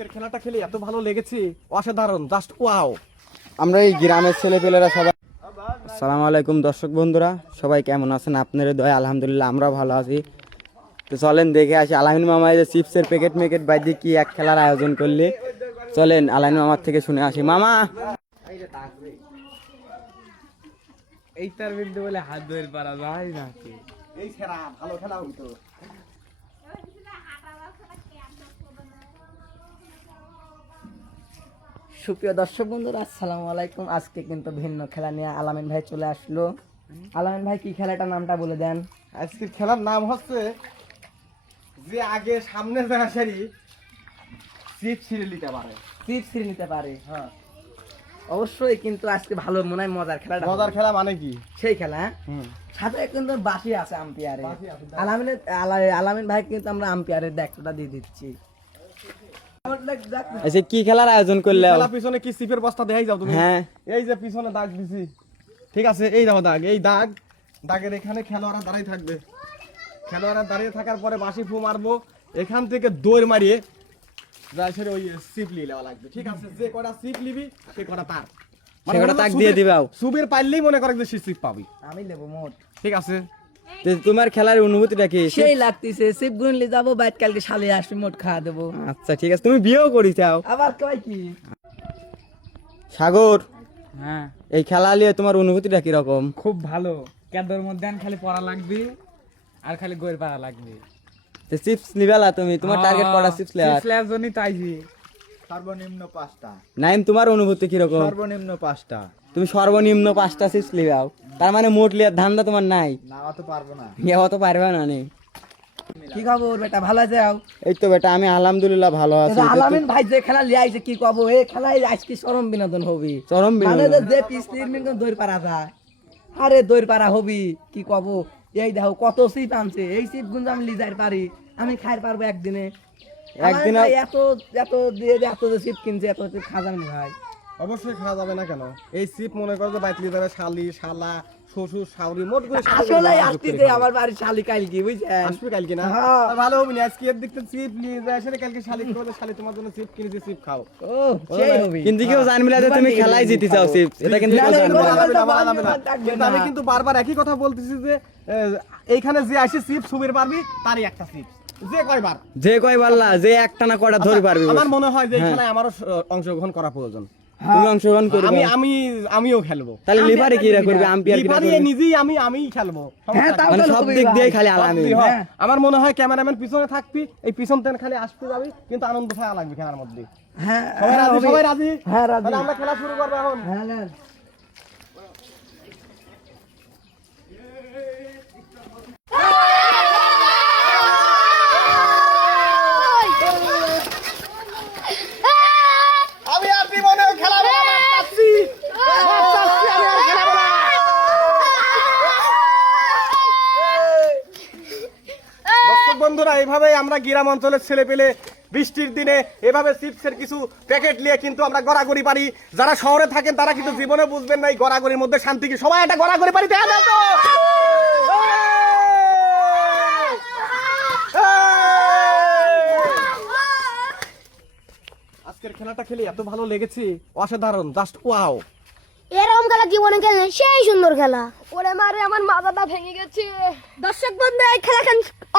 আজকের খেলাটা খেলে এত ভালো লেগেছে। অসাধারণ জাস্ট ওয়াও আমরা এই গ্রামের ছেলেপেলেরা সবাই আসসালামু আলাইকুম দর্শক বন্ধুরা সবাই কেমন আছেন? আপনাদের দয় আলহামদুলিল্লাহ আমরা ভালো আছি। তো চলেন দেখে আসি আলামিন মামা যে চিপসের প্যাকেট মেকেট বাইরে কি এক খেলার আয়োজন করলে? চলেন আলামিন মামার থেকে শুনে আসি। মামা! এইটার বিরুদ্ধে বলে হাত ধরে পারা যায় নাকি? এই খেলা ভালো খেলা হইতো। সুপ্রিয় দর্শক বন্ধুরা আসসালামু আলাইকুম। আজকে কিন্তু ভিন্ন খেলা নিয়ে আলামিন ভাই চলে আসলো। আলামিন ভাই কি খেলাটার নামটা বলে দেন? আজকের খেলার নাম হচ্ছে যে আগে সামনে যারা সারি সিট ছিঁড়ে নিতে পারে। টিপ ছিঁড়ে নিতে পারে হ্যাঁ। অবশ্যই কিন্তু আজকে ভালো মনে হয় মজার খেলাটা হবে। মজার খেলা মানে কি? সেই খেলা হ্যাঁ? সাথে কিন্তু বাসি আছে আম্পিয়ারে আলামিনের আলামিন ভাই কিন্তু আমরা আম্পিয়ারের দায়িত্বটা দিয়ে দিচ্ছি। আচ্ছা কি খেলার আয়োজন করলে? খেলা পিছনে কি সিপের বস্তা দেখাই যাও তুমি? হ্যাঁ। এই যে পিছনে দাগ দিছি। ঠিক আছে এই দেখো দাগ এই দাগ। দাগের এখানে খেলোয়াড়রা দাঁড়াই থাকবে। খেলোয়াড়রা দাঁড়িয়ে থাকার পরে বাঁশি ফু মারবো। এখান থেকে দৌড় মারিয়ে যা ওই সিপ নিয়ে নেওয়া লাগবে। ঠিক আছে যে কটা সিপ নিবি সে কটা তার। মানে সে কটা তাক দিয়ে দিবাও। সুবির পাইলেই মনে করে যে সিপ পাবি আমি নেব মোট। ঠিক আছে তোমার খেলার অনুভূতিটা কি? সেই লাগতেছে শিব গুনলে যাব বাইক কালকে শালে আসবি মোট খাওয়া দেবো। আচ্ছা ঠিক আছে তুমি বিয়েও করি চাও আবার কয় কি? সাগর হ্যাঁ। এই খেলা নিয়ে তোমার অনুভূতিটা কীরকম? খুব ভালো। কেদর মধ্যে খালি পড়া লাগবে আর খালি গোয়ের পাড়া লাগবে। তো চিপস নিবেলা তুমি তোমার টার্গেট করা চিপস লেয়ার? চিপস আইছি সর্বনিম্ন পাঁচটা। নাইম তোমার অনুভূতি কীরকম? সর্বনিম্ন পাঁচটা। তুমি সর্বনিম্ন পাঁচটা চিপস লিবাও তার মানে মোট লিয়ার ধান্দা তোমার নাই। নাওয়া তো পারব না। নেওয়া তো পারবে না নে। কি খবর বেটা? ভালো যাও এই তো বেটা আমি আলহামদুলিল্লাহ ভালো আছি। আলামিন ভাই যে খেলা লিয়ে আইছে কি কব? এই খেলায় আজকে চরম বিনোদন হবি। চরম মানে যে পিস নির্মিন দৌড় পারা যায় আরে দৌড় পারা হবি কি কব? এই দেখো কত সিপ আনছে। এই সিপ গুঞ্জ আমি লিজার পারি। আমি খাই পারব একদিনে। একদিনে- এত এত দিয়ে এত যে সিপ কিনছে এত সিপ খাজানি ভাই। অবশ্যই খাওয়া যাবে না কেন? এই সিপ মনে করো যে বাইতলি যাবে শালি শালা শ্বশুর শাউরি মোট করে আসলে করে আমার বাড়ির শালি কাল কি বুঝছেন? আসবে কালকে না? হ্যাঁ। ভালো হবে না? আজকে এর দিকতে চিপ নিয়ে যায় সেটা কালকে শালি করবে শালি তোমার জন্য চিপ কিনেছে চিপ খাও। ও সেই হবি। কিন্তু কেউ জানবে না যে তুমি খেলাই জিতে চাও চিপস এটা কিন্তু না, না, না, না। না, না, না। না, আমি কিন্তু বারবার একই কথা বলতেছি যে এইখানে যে আসি চিপ সুবির পারবি তারই একটা চিপ যে কয়বার। যে কয় পারলা যে একটা না কটা ধরে পারবি আমার মনে হয় যে হ্যাঁ। এখানে আমারও অংশগ্রহণ করা প্রয়োজন। তুমি অংশগ্রহণ করবে। আমি আমি আমিও খেলব। তাহলে লিভারে কি করবে? আম্পিয়ার কি রা লিভারি করবে? নিজেই আমি আমিই খেলব। হ্যাঁ মানে সব দিক দিয়ে খালি আলামি। হ্যাঁ। হ্যাঁ। আমার মনে হয় ক্যামেরাম্যান পিছনে থাকবি এই পিছন তেন খালি আসতে যাবি কিন্তু আনন্দ পাওয়া লাগবে খেলার মধ্যে। হ্যাঁ সবাই হ্যাঁ, রাজি? সবাই রাজি? হ্যাঁ রাজি। আমরা খেলা শুরু করব এখন। হ্যাঁ না আমি আর জীবনে খেলাবো না মারতাছি। মারতাছি, আমি আর খেলাবো না। দর্শক বন্ধুরা এইভাবেই আমরা গ্রাম অঞ্চলের ছেলে পেলে বৃষ্টির দিনে এভাবে চিপসের কিছু প্যাকেট নিয়ে কিন্তু আমরা গড়াগড়ি পারি। যারা শহরে থাকেন তারা কিন্তু জীবনে বুঝবেন না এই গড়াগড়ির মধ্যে শান্তি কি। সবাই একটা গড়াগড়ি পারি দেখা যায় আজকের খেলাটা খেলে এত ভালো লেগেছে অসাধারণ জাস্ট ওয়াও এরকম খেলা জীবনে খেলে সেই সুন্দর খেলা। ওরে মারে আমার মাথাটা ভেঙে গেছে। দর্শক বন্ধু এই খেলা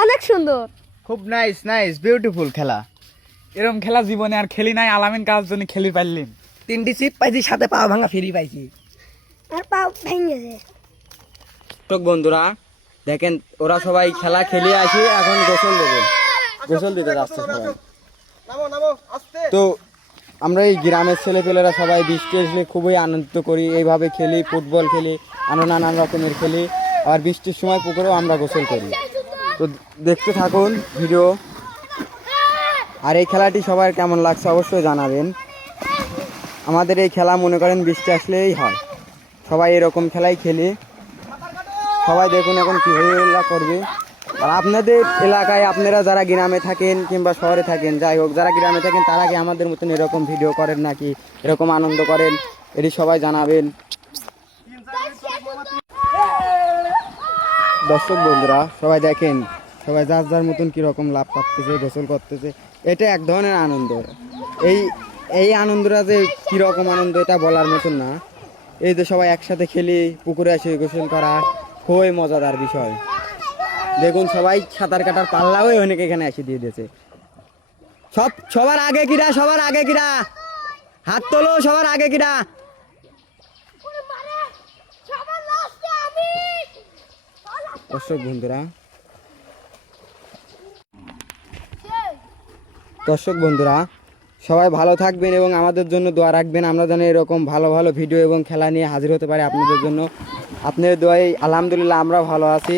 অনেক সুন্দর। খুব নাইস নাইস বিউটিফুল খেলা। এরকম খেলা জীবনে আর খেলি নাই আলামিন কাজ জন্য খেলি পারলিম তিনটি সিট পাইছি সাথে পা ভাঙা ফেরি পাইছি। আর পা ভেঙে গেছে বন্ধুরা দেখেন ওরা সবাই খেলা খেলে আসে এখন গোসল দেবে। গোসল দিতে যাচ্ছে সবাই। নামো নামো আস্তে। তো আমরা এই গ্রামের ছেলেপেলেরা সবাই বৃষ্টি আসলে খুবই আনন্দ করি। এইভাবে খেলি, ফুটবল খেলি আরও নানান রকমের খেলি। আর বৃষ্টির সময় পুকুরেও আমরা গোসল করি। তো দেখতে থাকুন ভিডিও। আর এই খেলাটি সবার কেমন লাগছে অবশ্যই জানাবেন। আমাদের এই খেলা মনে করেন বৃষ্টি আসলেই হয়। সবাই এরকম খেলাই খেলে। সবাই দেখুন এখন কি খেলা করবে। আর আপনাদের এলাকায় আপনারা যারা গ্রামে থাকেন কিংবা শহরে থাকেন, যাই হোক, যারা গ্রামে থাকেন, তারা কি আমাদের মতন এরকম ভিডিও করেন নাকি? এরকম আনন্দ করেন? এটি সবাই জানাবেন। দর্শক বন্ধুরা, সবাই দেখেন, সবাই যার যার মতন কীরকম লাভ পাচ্ছে, গোসল করতেছে, এটা এক ধরনের আনন্দ। এই এই আনন্দটা যে কীরকম আনন্দ, এটা বলার মতন না। এই যে সবাই একসাথে খেলি, পুকুরে এসে গোসল করা, খুবই মজাদার বিষয়। দেখুন সবাই, সাঁতার কাটার পাল্লাও অনেকে এখানে এসে দিয়ে দিয়েছে। সব, সবার আগে কিরা, সবার আগে কিরা। হাত তোলো, সবার আগে কিরা। দর্শক বন্ধুরা দর্শক বন্ধুরা, সবাই ভালো থাকবেন এবং আমাদের জন্য দোয়া রাখবেন। আমরা যেন এরকম ভালো ভালো ভিডিও এবং খেলা নিয়ে হাজির হতে পারি আপনাদের জন্য। আপনাদের দোয়াই আলহামদুলিল্লাহ আমরা ভালো আছি।